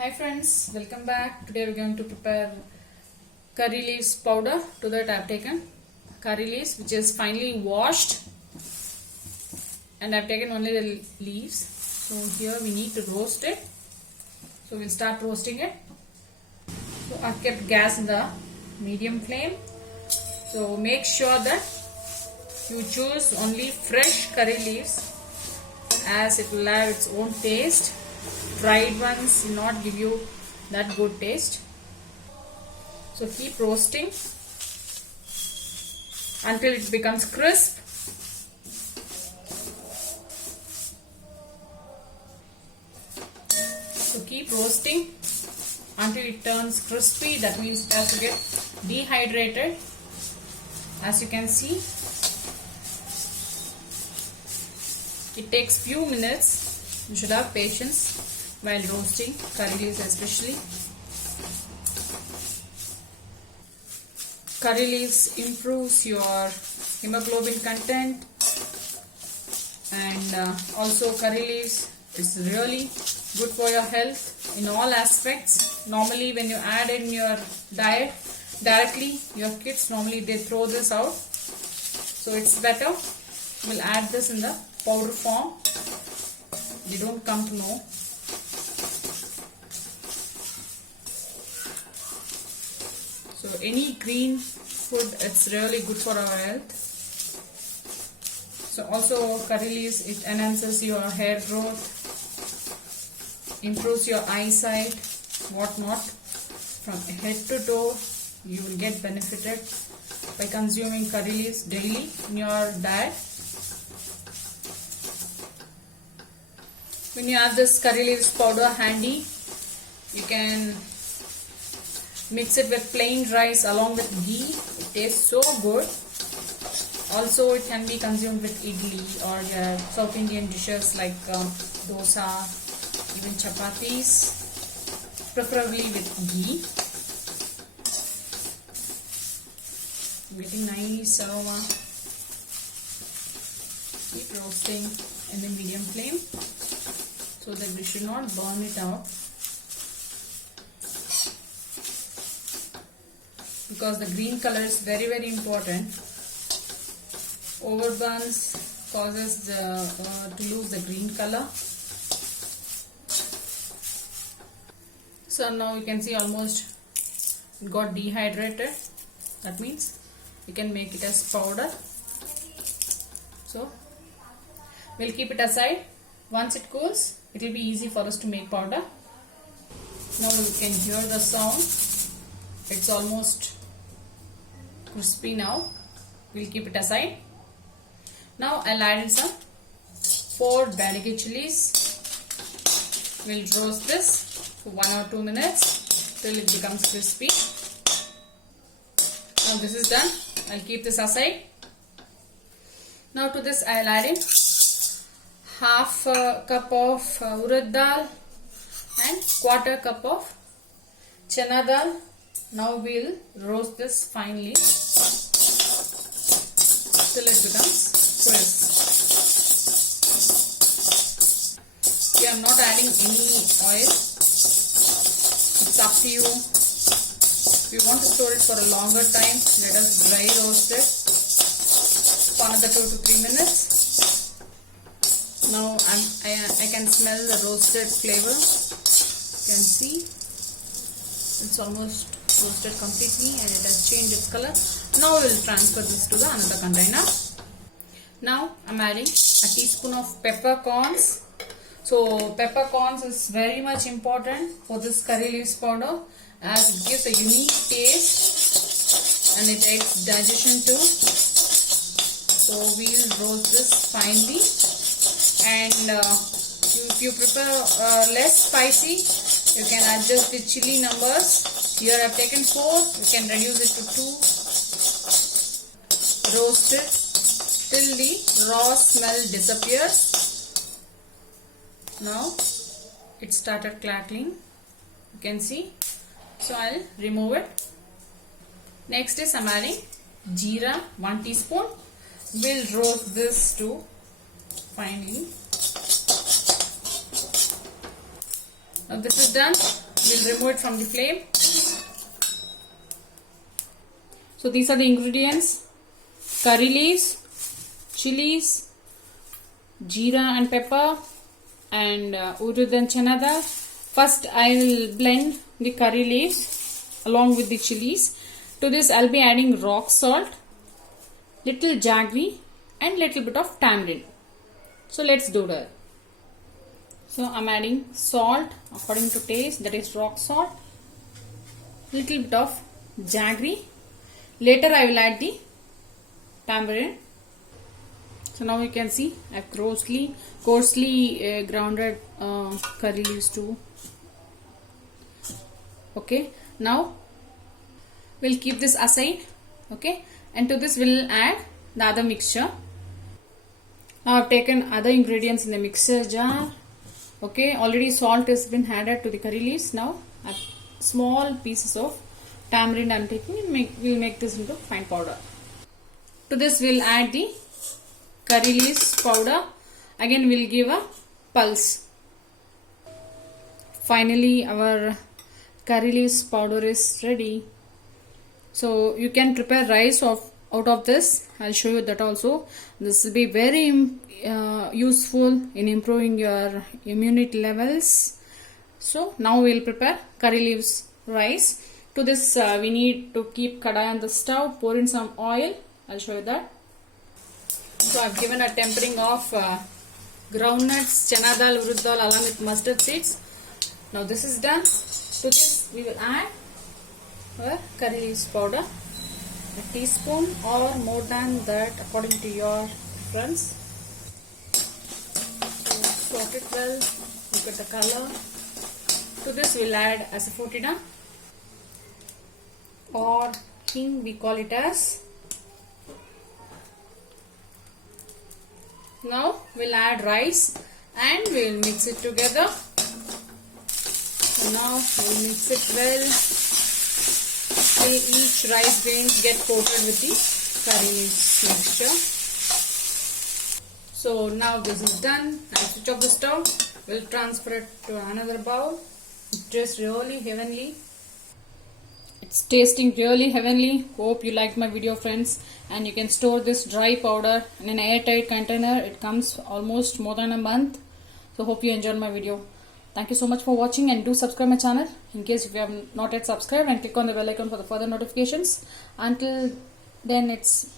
Hi friends, welcome back. Today we're going to prepare curry leaves powder. To that I have taken curry leaves which is finely washed, and I've taken only the leaves. So here we need to roast it. So we'll start roasting it. So I've kept gas in the medium flame. So make sure that you choose only fresh curry leaves as it will have its own taste. Dried ones will not give you that good taste. So keep roasting until it becomes crisp. So keep roasting until it turns crispy. That means it has to get dehydrated. As you can see, it takes few minutes. You should have patience while roasting curry leaves especially. Curry leaves improves your hemoglobin content, and also curry leaves is really good for your health in all aspects. Normally when you add in your diet directly, your kids normally they throw this out. So it's better. We'll add this in the powder form. They don't come to know. So any green food, it's really good for our health. So also curry leaves, it enhances your hair growth, improves your eyesight, whatnot. From head to toe, you will get benefited by consuming curry leaves daily in your diet. When you have this curry leaves powder handy, you can mix it with plain rice along with ghee. It tastes so good. Also, it can be consumed with idli or South Indian dishes like dosa, even chapatis, preferably with ghee. Getting nice aroma. Keep roasting in the medium flame so that we should not burn it out, because the green color is very important. Overburns causes to lose the green color. So now you can see almost it got dehydrated. That means you can make it as powder. So we'll keep it aside. Once it cools, it will be easy for us to make powder. Now you can hear the sound. It's almost crispy now. We'll keep it aside. Now I'll add in some 4 Badigi chilies. We'll roast this for 1 or 2 minutes till it becomes crispy. Now this is done. I'll keep this aside. Now to this I'll add in half a cup of urad dal and 1/4 cup of chana dal. Now we'll roast this finely till it becomes crisp. We are not adding any oil. It's up to you. If you want to store it for a longer time, let us dry roast it for another 2 to 3 minutes. Now I can smell the roasted flavor. You can see it's almost roasted completely and it has changed its color. Now we will transfer this to the another container. Now I'm adding a teaspoon of peppercorns. So peppercorns is very much important for this curry leaves powder, as it gives a unique taste and it aids digestion too. So we'll roast this finely, and if you prefer less spicy, you can adjust the chili numbers. Here I have taken 4. You can reduce it to 2. Roast it till the raw smell disappears. Now it started crackling. You can see. So I'll remove it. Next is I'm adding jeera, 1 teaspoon. We'll roast this too finely. Now this is done. We'll remove it from the flame. So these are the ingredients: curry leaves, chilies, jeera and pepper, and urud and chana dal. First I will blend the curry leaves along with the chilies. To this I'll be adding rock salt, little jaggery and little bit of tamarind. So let's do that. So I'm adding salt according to taste, that is rock salt, little bit of jaggery. Later I will add the tamarind. So now you can see I've coarsely grounded curry leaves too. Okay, now we'll keep this aside. Okay, and to this we'll add the other mixture. Now I've taken other ingredients in the mixer jar. Okay, already salt has been added to the curry leaves. Now small pieces of tamarind I'm taking and we'll make this into fine powder. To this we'll add the curry leaves powder. Again we'll give a pulse. Finally our curry leaves powder is ready. So you can prepare rice out of this. I'll show you that also. This will be very useful in improving your immunity levels. So now we'll prepare curry leaves rice. To this we need to keep kadai on the stove, pour in some oil. I'll show you that. So I've given a tempering of groundnuts, chana dal, urud dal along with mustard seeds. Now this is done. To this we will add our curry leaves powder, a teaspoon or more than that according to your preference. So sort it well, look at the color. To this we'll add asafoetida or hing, we call it as. Now we'll add rice and we'll mix it together. So now we'll mix it well till each rice grains get coated with the curry leaves mixture. So now this is done. I'll switch off the stove. We'll transfer it to another bowl. It tastes really heavenly. It's tasting really heavenly. Hope you liked my video, friends. And you can store this dry powder in an airtight container. It comes almost more than a month. So hope you enjoyed my video. Thank you so much for watching, and do subscribe my channel in case if you have not yet subscribed, and click on the bell icon for the further notifications. Until then, it's